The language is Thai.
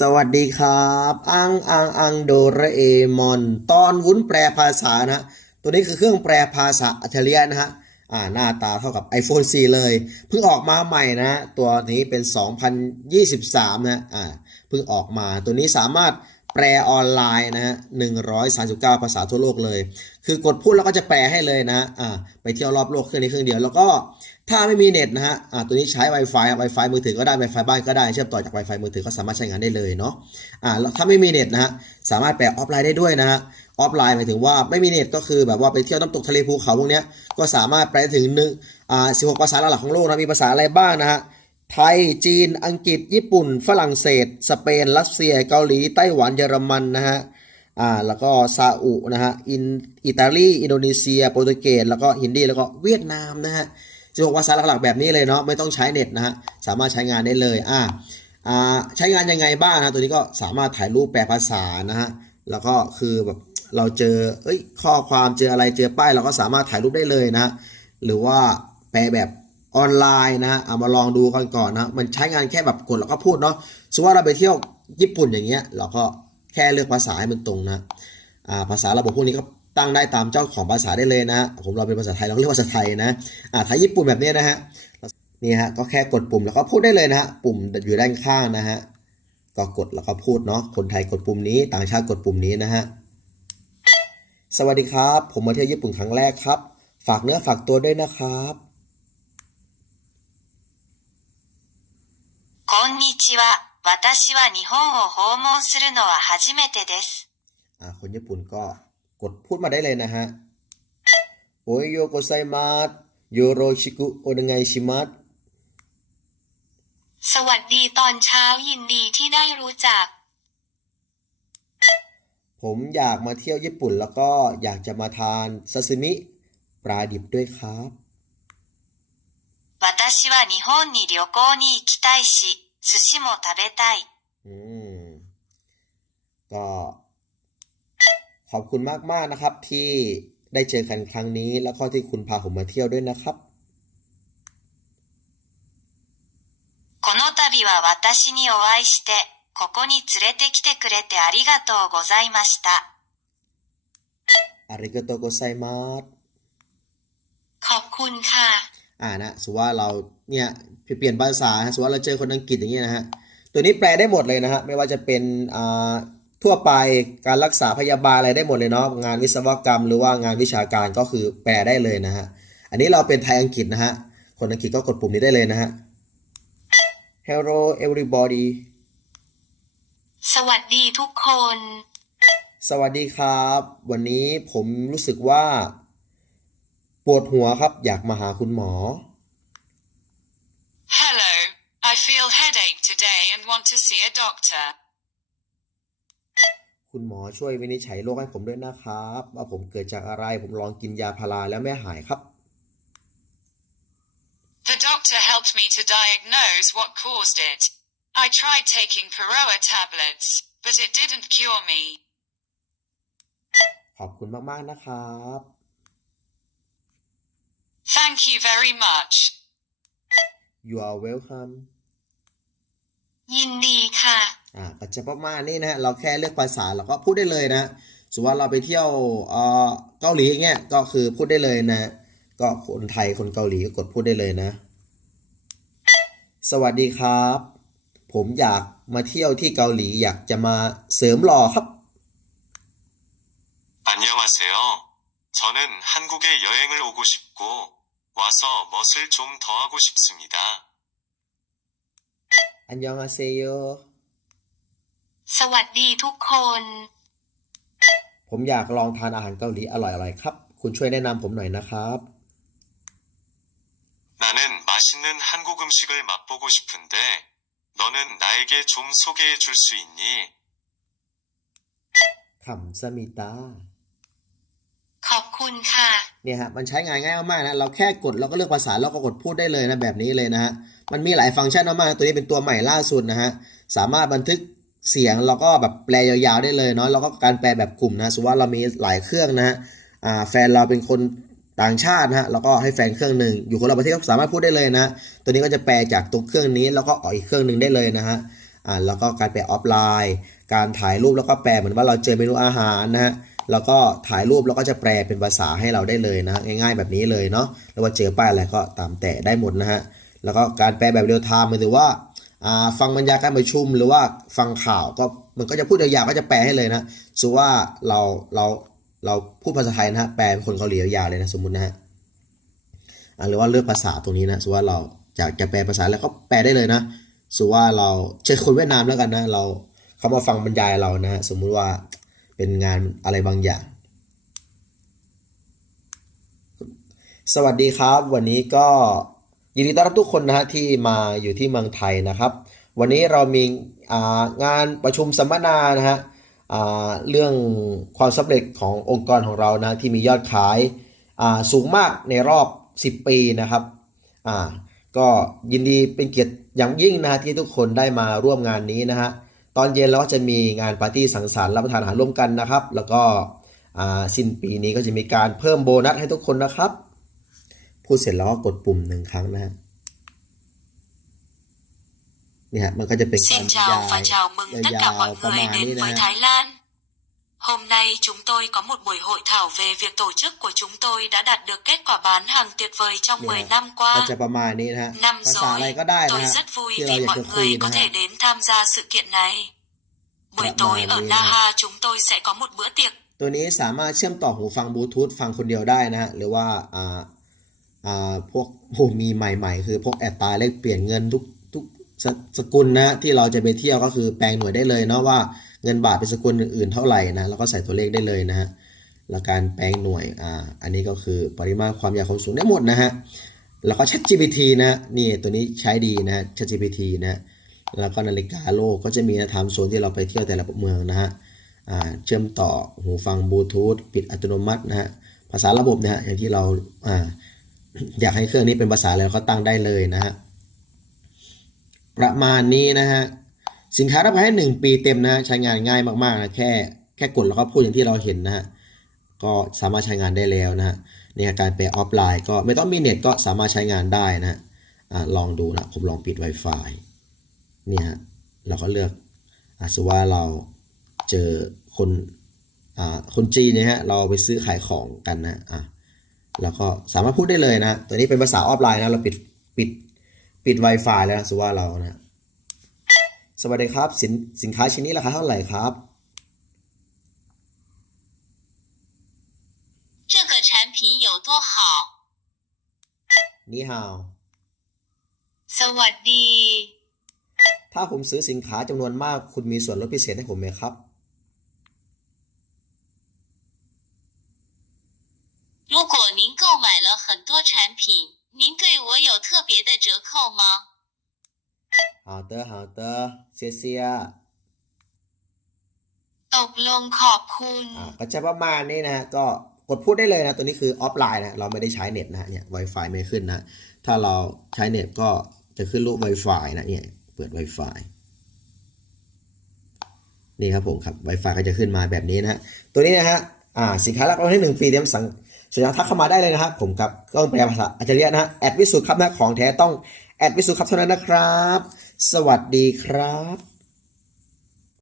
สวัสดีครับอังอังอังโดราเอมอน ตอนวุ้นแปลภาษานะตัวนี้คือเครื่องแปลภาษาอัจฉริยะนะฮะอ่าหน้าตาเท่ากับ iPhone 4 เลย เพิ่งออกมาใหม่นะ ตัวนี้เป็น 2023 นะอ่าเพิ่งออกมาตัวนี้สามารถ แปลออนไลน์นะฮะ139ภาษาทั่วโลกเลย คือกดพูดแล้วก็จะแปลให้เลยนะอ่าไปเที่ยวรอบโลกเครื่องนี้เครื่องเดียว แล้วก็ถ้าไม่มีเน็ตนะฮะอ่าตัวนี้ใช้ Wi-Fi Wi-Fi มือถือก็ได้ Wi-Fi บ้านก็ได้เชื่อมต่อจาก Wi-Fi มือถือก็สามารถใช้งานได้เลยเนาะอ่าแล้วถ้าไม่มีเน็ตนะฮะสามารถแปลออฟไลน์ได้ด้วยนะฮะออฟไลน์หมายถึงว่าไม่มีเน็ตก็คือแบบว่าไปเที่ยวน้ำตกทะเลภูเขาพวกเนี้ยก็สามารถแปลถึงหนึ่งอ่าสิบหกภาษาหลักของโลกนะมีภาษาอะไรบ้างนะฮะ ไทย จีน อังกฤษ ญี่ปุ่น ฝรั่งเศส สเปน รัสเซีย เกาหลี ไต้หวัน เยอรมันนะฮะ อ่า แล้วก็ซาอุนะฮะ อิน อิตาลี อินโดนีเซีย โปรตุเกส แล้วก็ฮินดี แล้วก็เวียดนามนะฮะสิบหกภาษาหลักๆแบบนี้เลยเนาะ ไม่ต้องใช้เน็ตนะฮะ สามารถใช้งานได้เลย อ่า อ่า ใช้งานยังไงบ้างนะ ตัวนี้ก็สามารถถ่ายรูปแปลภาษานะฮะ แล้วก็คือแบบเราเจอ เอ้ย ข้อความ เจออะไร เจอป้าย เราก็สามารถถ่ายรูปได้เลยนะ หรือว่าแปลแบบ ออนไลน์นะฮะเอามาลองดูกันก่อนนะมันใช้งานแค่แบบกดแล้วก็พูดเนาะสมมติว่าเราไปเที่ยวญี่ปุ่นอย่างเงี้ยเราก็แค่เลือกภาษาให้มันตรงนะอ่าภาษาระบบพวกนี้ก็ตั้งได้ตามเจ้าของภาษาได้เลยนะผมเราเป็นภาษาไทยเราเรียกภาษาไทยนะอ่าไทยญี่ปุ่นแบบนี้นะฮะนี่ฮะก็แค่กดปุ่มแล้วก็พูดได้เลยนะฮะปุ่มอยู่ด้านข้างนะฮะก็กดแล้วก็พูดเนาะคนไทยกดปุ่มนี้ต่างชาติกดปุ่มนี้นะฮะสวัสดีครับ ผมมาเที่ยวญี่ปุ่นครั้งแรกครับ ฝากเนื้อฝากตัวด้วยนะครับ こんにちは私は日本を訪問するのは初めてですอ่คนญี่ปุ่นก็กดพูดมาได้เลยนะฮะโอโยโกไซมัสโยโรชิกุโอนังไงชิมัสสวัสดีตอนเช้ายินดีที่ได้รู้จัก ผมอยากมาเที่ยวญี่ปุ่นแล้วก็อยากจะมาทานซาซิมิปลาดิบด้วยครับ 私は日本に旅行に行きたいし、寿司も食べたい。 อืม ก็ขอบคุณมาก ๆ นะครับ ที่ได้เจอกันครั้งนี้ แล้วก็ที่คุณพาผมมาเที่ยวด้วยนะครับ この度は私にお会いして、ここに連れてきてくれてありがとうございました。 อาริกาโตโกไซมัส ขอบคุณค่ะ อ่านะสมมติว่าเราเนี่ยเปลี่ยนภาษาสมมติว่าเราเจอคนอังกฤษอย่างเงี้ยนะฮะตัวนี้แปลได้หมดเลยนะฮะไม่ว่าจะเป็นอ่าทั่วไปการรักษาพยาบาลอะไรได้หมดเลยเนาะงานวิศวกรรม หรือว่างานวิชาการก็คือแปลได้เลยนะฮะอันนี้เราเป็นไทยอังกฤษนะฮะคนอังกฤษก็กดปุ่มนี้ได้เลยนะฮะ Hello everybody สวัสดีทุกคน สวัสดีครับ วันนี้ผมรู้สึกว่า ปวดหัวครับ อยากมาหาคุณหมอ Hello, I feel headache today and want to see a doctor. คุณหมอช่วยวินิจฉัยโรคให้ผมด้วยนะครับ ว่าผมเกิดจากอะไรผมลองกินยาพาราแล้วไม่หายครับ The doctor helped me to diagnose what caused it. I tried taking Paroa tablets, but it didn't cure me. ขอบคุณมาก ๆ นะครับ Thank you very much. you are welcome ยินดีค่ะ อ่าก็จะประมาณนี้นะฮะ เราแค่เลือกภาษาเราก็พูดได้เลยนะ สมมติว่าเราไปเที่ยวเอ่อเกาหลีอย่างเงี้ย ก็คือพูดได้เลยนะ ก็คนไทยคนเกาหลีก็กดพูดได้เลยนะ สวัสดีครับ ผมอยากมาเที่ยวที่เกาหลี อยากจะมาเสริมหล่อครับ 안녕하세요. 저는 한국에 여행을 오고 싶고, 와서 멋을 좀 더하고 싶습니다. อันยองอาเซโย สวัสดีทุกคน ผมอยากลองทานอาหารเกาหลีอร่อยๆครับ คุณช่วยแนะนำผมหน่อยนะครับ 나는 맛있는 한국 음식을 맛보고 싶은데, 너는 나에게 좀 소개해 줄 수 있니? ขำสมิตา ขอบคุณค่ะ เนี่ยฮะมันใช้งานง่ายมากๆนะ เราแค่กดเราก็เลือกภาษาเราก็กดพูดได้เลยนะแบบนี้เลยนะฮะ มันมีหลายฟังก์ชันมากๆตัวนี้เป็นตัวใหม่ล่าสุดนะฮะ สามารถบันทึกเสียงแล้วก็แบบแปลยาวๆได้เลยเนาะ แล้วก็การแปลแบบกลุ่มนะสมมติว่าเรามีหลายเครื่องนะฮะอ่าแฟนเราเป็นคนต่างชาตินะฮะเราก็ให้แฟนเครื่องหนึ่งอยู่คนละประเทศก็สามารถพูดได้เลยนะ ตัวนี้ก็จะแปลจากตรงเครื่องนี้แล้วก็ออกอีกเครื่องหนึ่งได้เลยนะฮะอ่าแล้วก็การแปลออฟไลน์ การถ่ายรูปแล้วก็แปลเหมือนว่าเราเจอเมนูอาหารนะฮะ แล้วก็ถ่ายรูปแล้วก็จะแปลเป็นภาษาให้เราได้เลยนะง่าย ๆ แบบนี้เลยเนาะแล้วว่าเจอป้ายอะไรก็ตามแต่ได้หมดนะฮะแล้วก็การแปลแบบเรียลไทม์หมายถึงว่าฟังบรรยายการประชุมหรือว่าฟังข่าวก็มันก็จะพูดยาวๆก็จะแปลให้เลยนะสมมุติว่าเราเราเราพูดภาษาไทยนะฮะแปลเป็นคนเกาหลียาวๆเลยนะสมมุตินะฮะหรือว่าเลือกภาษาตรงนี้นะสมมุติว่าเราอยากจะแปลภาษาแล้วก็แปลได้เลยนะสมมุติว่าเราเจอคนเวียดนามแล้วกันนะเราเขามาฟังบรรยายเรานะฮะสมมุติว่า เป็นงานอะไรบางอย่าง สวัสดีครับ วันนี้ก็ยินดีต้อนรับทุกคนนะฮะที่มาอยู่ที่เมืองไทยนะครับ วันนี้เรามีางานประชุมสัมมนานะฮะเรื่องความสำเร็จขององค์กรของเรานะที่มียอดขายาสูงมากในรอบ 10 ปีนะครับก็ยินดีเป็นเกียรติอย่างยิ่งนะฮะที่ทุกคนได้มาร่วมงานนี้นะฮะ ตอนเย็นเราก็จะมีงานปาร์ตี้สังสรรค์รับประทานอาหารร่วมกันนะครับ แล้วก็อ่าสิ้นปีนี้ก็จะมีการเพิ่มโบนัสให้ทุกคนนะครับ พูดเสร็จแล้วก็กดปุ่มหนึ่งครั้งนะฮะนี่ฮะมันก็จะเป็นการ Xin บรร chào ยาย và chào mừng tất ยา cả ว mọi ๆประ người มาณนี้ đến นะ với ฮะ Thái Lan. Hôm nay chúng tôi có một buổi hội thảo về việc tổ chức của chúng tôi đã đạt được kết quả bán hàng tuyệt vời trong 10 Yeah. năm ก็ qua. จะประมาณนี้นะฮะ Năm ภาษาอะไรก็ได้ rồi, นะ tôi ฮะ rất vui ที่เรา vì อยาก mọi จะคุย người นะ có ฮะ thể đến tham gia sự kiện này. Buổi Dạ, tối bài ở này Na nè. Ha chúng tôi sẽ có một bữa tiệc ตัวนี้สามารถเชื่อมต่อหูฟังบลูทูธฟังคนเดียวได้นะฮะ หรือว่าอ่าอ่าพวกโหมีใหม่ๆ คือพวกแอดตาเลขเปลี่ยนเงินทุกทุกสสกุลนะฮะที่เราจะไปเที่ยวก็คือแปลงหน่วยได้เลยเนาะว่า เงินบาทเป็นสกุลอื่นๆเท่าไหร่นะแล้วก็ใส่ตัวเลขได้เลยนะฮะแล้วการแปลงหน่วยอ่าอันนี้ก็คือปริมาณความยาวความสูงได้หมดนะฮะแล้วก็ ChatGPT นะฮะนี่ตัวนี้ใช้ดีนะฮะ ChatGPT นะฮะแล้วก็นาฬิกาโลกก็จะมีนะไทม์โซนที่เราไปเที่ยวแต่ละเมืองนะฮะอ่าเชื่อมต่อหูฟังบลูทูธปิดอัตโนมัตินะฮะภาษาระบบนะฮะอย่างที่เราอ่าอยากให้เครื่องนี้เป็นภาษาอะไรเราก็ตั้งได้เลยนะฮะประมาณนี้นะฮะ สินค้ารับประทานให้หนึ่งปีเต็มนะใช้งานง่ายมากๆนะแค่แค่กดแล้วก็พูดอย่างที่เราเห็นนะฮะก็สามารถใช้งานได้แล้วนะฮะเนี่ยการแปออฟไลน์ ก็ไม่ต้องมีเน็ตก็สามารถใช้งานได้นะฮะลองดูนะผมลองปิด Wi-Fi เนี่ยฮะเราก็เลือกอสุว่าเราเจอคนอ่าคนจีนเนี่ยฮะเราไปซื้อขายของกันนะอะแล้วก็สามารถพูดได้เลยนะ ตัวนี้เป็นภาษาออฟไลน์นะเราปิดปิดปิด Wi-Fi แล้วนะสุว่าเรานะ สวัสดีครับ สินสินค้าชิ้นนี้ราคาเท่าไหร่ครับ 这个产品有多好 นี่ฮาว สวัสดี ถ้าผมซื้อสินค้าจำนวนมาก คุณมีส่วนลดพิเศษให้ผมไหมครับ 好的好的谢谢 ตกลงขอบคุณ อ่าก็จะประมาณนี้นะฮะก็กดพูดได้เลยนะ ตัวนี้คือออฟไลน์นะ เราไม่ได้ใช้เน็ตนะฮะเนี่ย Wi-Fi ไม่ขึ้นนะ ถ้าเราใช้เน็ตก็จะขึ้นรูป Wi-Fi นะเนี่ยเปิด Wi-Fi นี่ครับผมครับ Wi-Fi ก็จะขึ้นมาแบบนี้นะฮะตัวนี้นะฮะอ่าสินค้ารับประทานให้หนึ่งปีเตรียมสั่งสัญญาทักเข้ามาได้เลยนะครับผมครับก็แปลภาษาอัจฉริยะนะฮะแอดวิสุทธ์ครับนะของแท้ต้องแอดวิสุทธ์ครับเท่านั้นนะครับ สวัสดีครับ